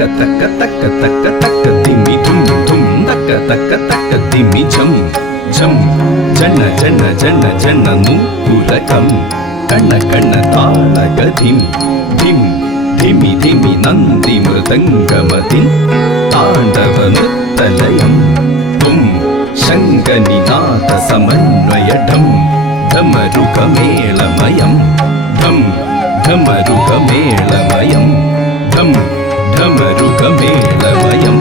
തക്ക തക്ക തക്ക തക്ക തക്ക തിമ്മി തും തും തക്ക തക്ക തക്ക തിമ്മി ഝം ഝം ജണ്ണ ജണ്ണ ജണ്ണ ജണ്ണ നൂപുരകം കണ്ണ കണ്ണ താളഗതിം ധിം ധിമി ധിമി നന്ദി മൃദംഗമതിം താണ്ഡവ നൃത്തലയം തും ശങ്കനിനാഥ സമന്വയഠം ധമരുകമേളമയം ധം ധമരുകമേളമയം ധം ധമരുകമേളമയം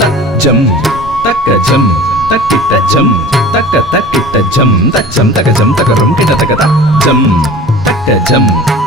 തജ്ജം തക്കജം തക്കിട്ടജം തക്ക തക്കിട്ടജം തജ്ജം തകജം തകറും കിടതകതജ്ജം തക്കജം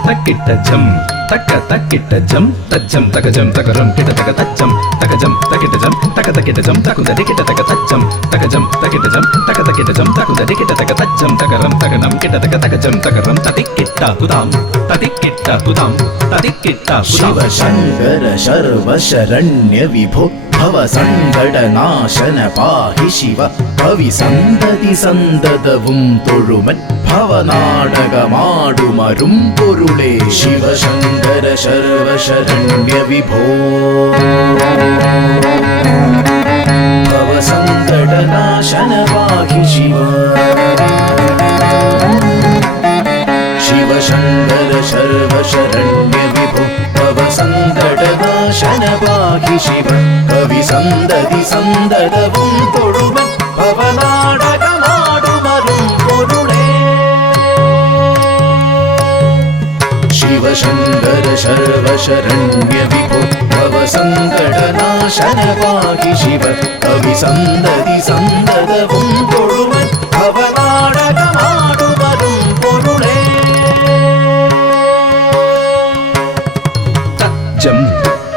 തക്കിട്ടജം തക്ക തക്കിട്ടജം തജ്ജം തകജം തകറും കിടതകതജ്ജം തകജം തക്കിട്ടജം തക തക്കിട്ടജം തകുതരി കിടതകതജ്ജം തകജം തക്കിട്ടജം തക തക്കിട്ടജം തകുതരി കിടതകതജ്ജം തകരം തകണം കിടതക തകജം തകരം തതിക്കിട്ടാകുതാം തതിക്കിട്ടാകുതാം തതിക്കിട്ടാകുതാം ശിവ ശങ്കര ശർവ ശരണ്യ വിഭോ ഭവ സങ്കടനാശന പാഹി ശിവ ഭവി സന്തതി സന്തതവും തൊഴുമൻ ഭവനാടകമാടുമരും പൊരുളേ ശിവ ശങ്കര ശർവ ശരണ്യ വിഭോ ഭവ സങ്കടനാശന പാഹി ശിവ ശിവ ശങ്കര ശർവ ശരണ്യ വിഭോ ഭവ സങ്കടനാശന പാഹി ശിവ കവി സന്തതി സന്തതവും തൊഴുമൻ ഭവനാടകമാടുമരും പൊരുളേ ശിവ ശങ്കര ശർവ ശരണ്യ വിഭോ ഭവ സങ്കടനാശന പാഹി ശിവ കവി സന്തതി സന്തതവും തൊഴുമൻ ഭവനാടകമാടുമരും പൊരുളേ ജം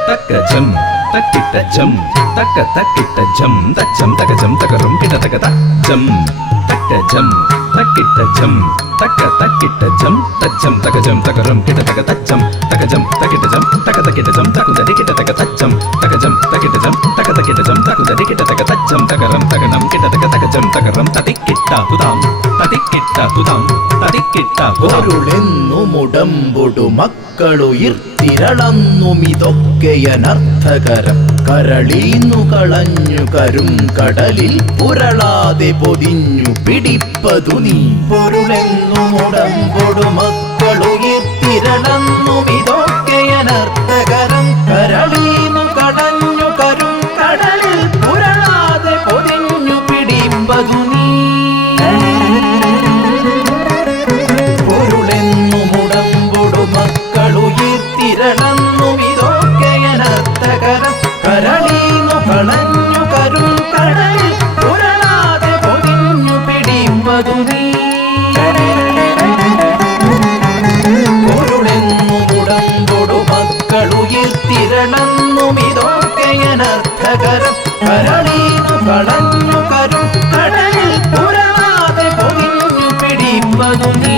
തക്കജം തക്കിട്ടജം തക്ക തക്കിട്ടജം തജ്ജം തകജം തകറും കിടതകതജ്ജം തക്കജം തക്കിട്ടജം തക്ക തക്കിട്ടജം തജ്ജം തകജം തകറും കിടതകതജ്ജം തകജം തക്കിട്ടജം തക തക്കിട്ടജം തകുതരി കിടതകതജ്ജം തകജം തക്കിട്ടജം തക തക്കിട്ടജം തകുതരി കിടതകതജ്ജം തകരം തകണം കിടതകതകജം തകരം തതിക്കിട്ടാകുതാം തതിക്കിട്ടാകുതാം തതിക്കിട്ടാകുതാം പൊരുളെന്നു മുടമ്പൊടു മക്കളുയിർത്തിരളന്നുമിതൊക്കെയനർത്ഥകരം കരളീന്നു കളഞ്ഞു കരും കടലിൽ പുരളാതെ പൊതിഞ്ഞു പിടിപ്പതു നീ പൊരുളെന്നു മുടമ്പൊടു മക്കളുയിർത്തിരളന്നുമിതൊക്കെയനർത്ഥകരം കരളീന്നു കളഞ്ഞു കരും കടലിൽ പുരളാതെ പൊതിഞ്ഞു പിടിപ്പതു നീ പൊരുളെന്നു മുടമ്പൊടു മക്കളുയിർത്തിരളന്നുമിതൊക്കെയനർത്ഥകരം കരളീന്നു കളഞ്ഞു കരും കടലിൽ പുരളാതെ പൊതിഞ്ഞു പിടിപ്പതു നീ പൊരുളെന്നു മുടമ്പൊടു മക്കളുയിർത്തിരളന്നുമിതൊക്കെയനർത്ഥകരം കരളീന്നു കളഞ്ഞു കരും കടലിൽ പുരളാതെ പൊതിഞ്ഞു പിടിപ്പതു നീ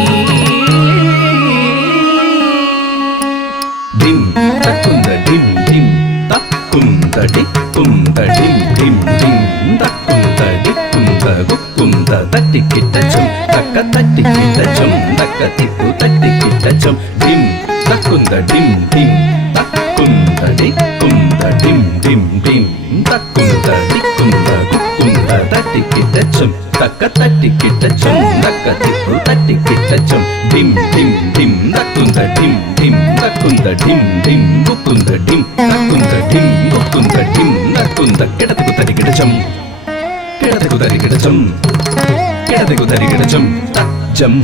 ഡിം തക്കുന്ത ഡിം ഡിം തക്കുന്ത ഡിക്കുന്ത ഡിം ഡിം ഡിം തക്കുന്ത ഡിക്കുന്ത ഗുക്കുന്ത തട്ടിക്കിട്ടജം തക്ക തട്ടിക്കിട്ടജം തക്ക തിക്കു തട്ടിക്കിട്ടജം ഡിം തക്കുന്ത ഡിം ഡിം തക്കുന്ത ഡിക്കുന്ത ഡിം ഡിം ഡിം തക്കുന്ത ഡിക്കുന്ത ഗുക്കുന്ത തട്ടിക്കിട്ടജം തക്ക തട്ടിക്കിട്ടജം തക്ക തിക്കു തട്ടിക്കിട്ടജം ഡിം ഡിം ഡിം തക്കുന്ത ഡിം ഡിം തക്കുന്ത ഡിം ഡിം ഗുക്കുന്ത ഡിം തക്കുന്ത ഡിം ഗുക്കുന്ത ഡിം തക്കുന്ത കിടതകു തരികിടജം കിടതകു തരികിടജം കിടതകു തരികിടജം തജ്ജം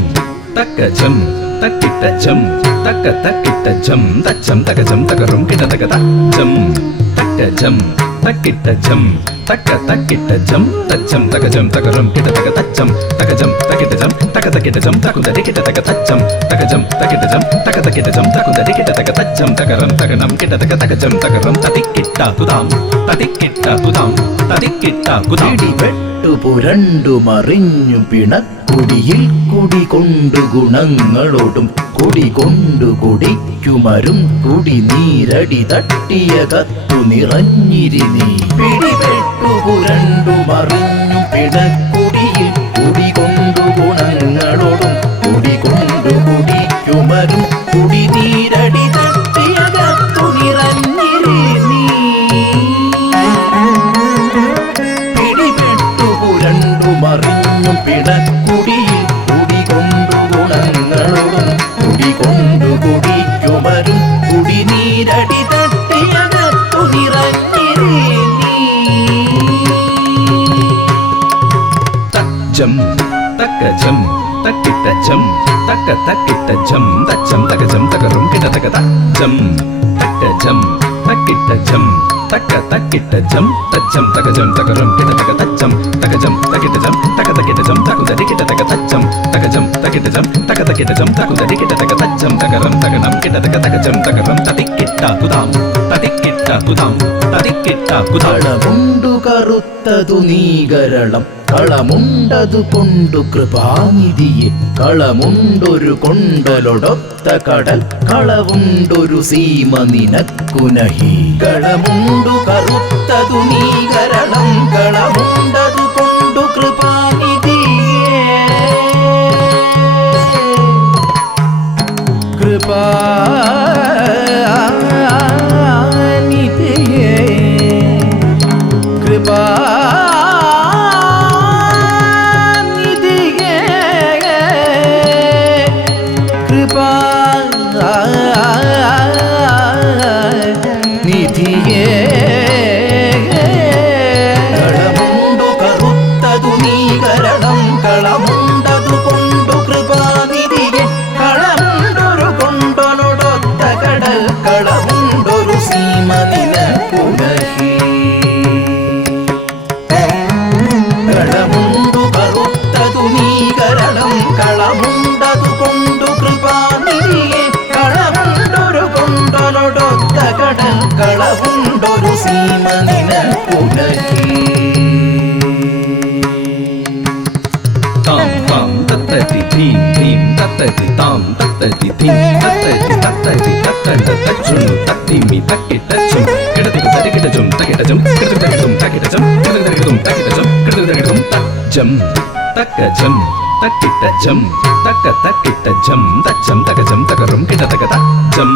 തക്കജം തക്കിട്ടജം തക്ക തക്കിട്ടജം തജ്ജം തകജം തകറും കിടതകതജ്ജം തക്കജം തക്കിട്ടജം തക്ക തക്കിട്ടജം തജ്ജം തകജം തകറും കിടതകതജ്ജം തകജം തക്കിട്ടജം തക തക്കിട്ടജം തകുതരി കിടതകതജ്ജം തകജം തക്കിട്ടജം തക തക്കിട്ടജം തകുതരി കിടതകതജ്ജം തകരം തകണം കിടതകതകജം തകരം തതിക്കിട്ടാകുതാം തതിക്കിട്ടാകുതാം തതിക്കിട്ടാകുതാം പിടിപെട്ടു പുരണ്ടു മറിഞ്ഞു പിണക്കുടിയിൽ കുടികൊണ്ടു ഗുണങ്ങളോടും കുടികൊണ്ടു കുടിക്കുമരും കുടി നീരടി തട്ടിയ കത്തു നിറഞ്ഞിരിനീ പിടിപെട്ടു പുരണ്ടു മറിഞ്ഞു പിണക്കുടിയിൽ കുടികൊണ്ടു ഗുണങ്ങളോടും കുടി ജം തക്ക ജം തക്കിട്ട ജം തക്ക തക്കിട്ട ജം തച്ചം തക ജം തകറും കിട തക തച്ചം തക്ക ജം തക്കിട്ട ജം തക്ക തക്കിട്ട ജം തച്ചം തക ജം തകറും കിട തക തച്ചം തക ജം തക്കിട്ട ജം തക തക്കിട്ട ജം തകു തരി കിട തക തച്ചം തക ജം തക്കിട്ട ജം തക തക്കിട്ട ജം തകു തരി കിട തക തച്ചം തകരം തകണം കിട തക തക ജം തകരം തതിക്കിട്ട കുതാം തതിക്കിട്ട കുതാം തതിക്കിട്ട കുതാം കളമുണ്ടു കറുത്തതു നീകരളം കളമുണ്ടതു കൊണ്ടു കൃപാനിധിയെ കളമുണ്ടൊരു കൊണ്ടലൊടൊത്ത കടൽ കളവുണ്ടൊരു സീമ നിനക്കുനഹി കളമുണ്ടു കറുത്തതു നീകരളം കളമുണ്ടതു കൊണ്ടു കൃപാനിധിയെ കൃപാനിധിയെ കൃപാ നിധിയേ കളമുണ്ടു കറുത്തതു നീകരണം കളമുണ്ടതു കൊണ്ടു കൃപാനിധിയെ കളമുണ്ടൊരു കൊണ്ടൊലൊടൊത്ത കടൽ കളമുണ്ടൊരു സീമ നിനക്കുനഹി കളമുണ്ടു കറുത്തതു നീകരണം കളമുണ്ടതു കൊണ്ടു കൃപാനിധിയെ കളമുണ്ടൊരു കൊണ്ടൊലൊടൊത്ത കടൽ കളവുണ്ടൊരു സീമ നിനക്കുനഹി താം താം തത്തതി ധീം ധീം തത്തതി താം തത്തതി ധീം തത്തതി തത്തതി തത്തണ്ട തച്ചുണു തത്തിമി തക്കിട്ട ചും കിടതി തരി കിട ചും തകിട ചും കിടതി തരി ചും തകിട ചും കിടതി തരി ചും തകിട ചും കിടതി തരി ചും തച്ചം തക്ക ജം തക്കിട്ട ജം തക്ക തക്കിട്ട ജം തച്ചം തക ജം തകറും കിട തക തച്ചം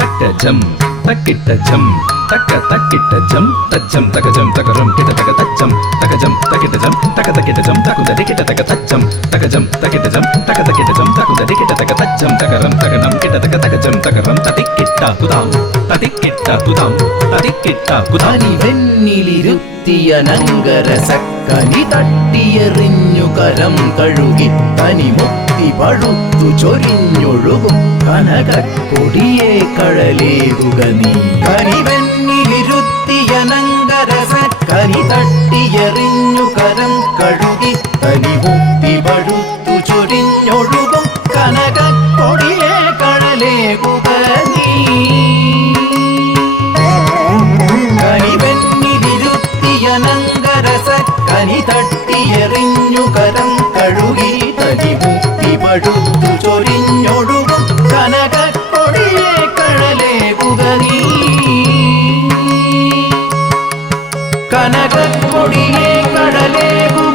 തക്ക ജം തക്കിട്ട ജം തക്ക തക്കിട്ട ജം തച്ചം തക ജം തകറും കിട തക തച്ചം തക ജം തകിട്ട ജം തക തകിട്ട ജം തകു തരി കിട തക തച്ചം തക ജം തകിട്ട ജം തക തകിട്ട ജം തകു തരി കിട തക തച്ചം തകരം തകണം കിട തക തക ജം തകരം തതിക്കിട്ട കുതാം തതിക്കിട്ട കുതാം തതിക്കിട്ട കുതാം വെന്നിലിരുത്തിയ നങ്കരസക്കനി തട്ടിയെറിഞ്ഞു കരം കഴുകി തനിമുക്തി പഴുത്തു ചൊരിഞ്ഞൊഴുകും കനകക്കൊടിയെ കഴലേകുക നീ കനിവെന്നിലിരുത്തിയ നങ്കരസക്കനി തട്ടിയെറിഞ്ഞു കരം കഴുകി തനിമുക്തി പഴുത്തു ചൊരിഞ്ഞൊഴുകും കനകക്കൊടിയെ കഴലേകുക നീ കനി തട്ടിയെറിഞ്ഞു കരം കഴുകി തനിമുക്തി പഴുത്തു ചൊരിഞ്ഞൊഴുകും കനകക്കൊടിയെ കഴലേകുക നീ കനകക്കൊടിയെ കഴലേകുക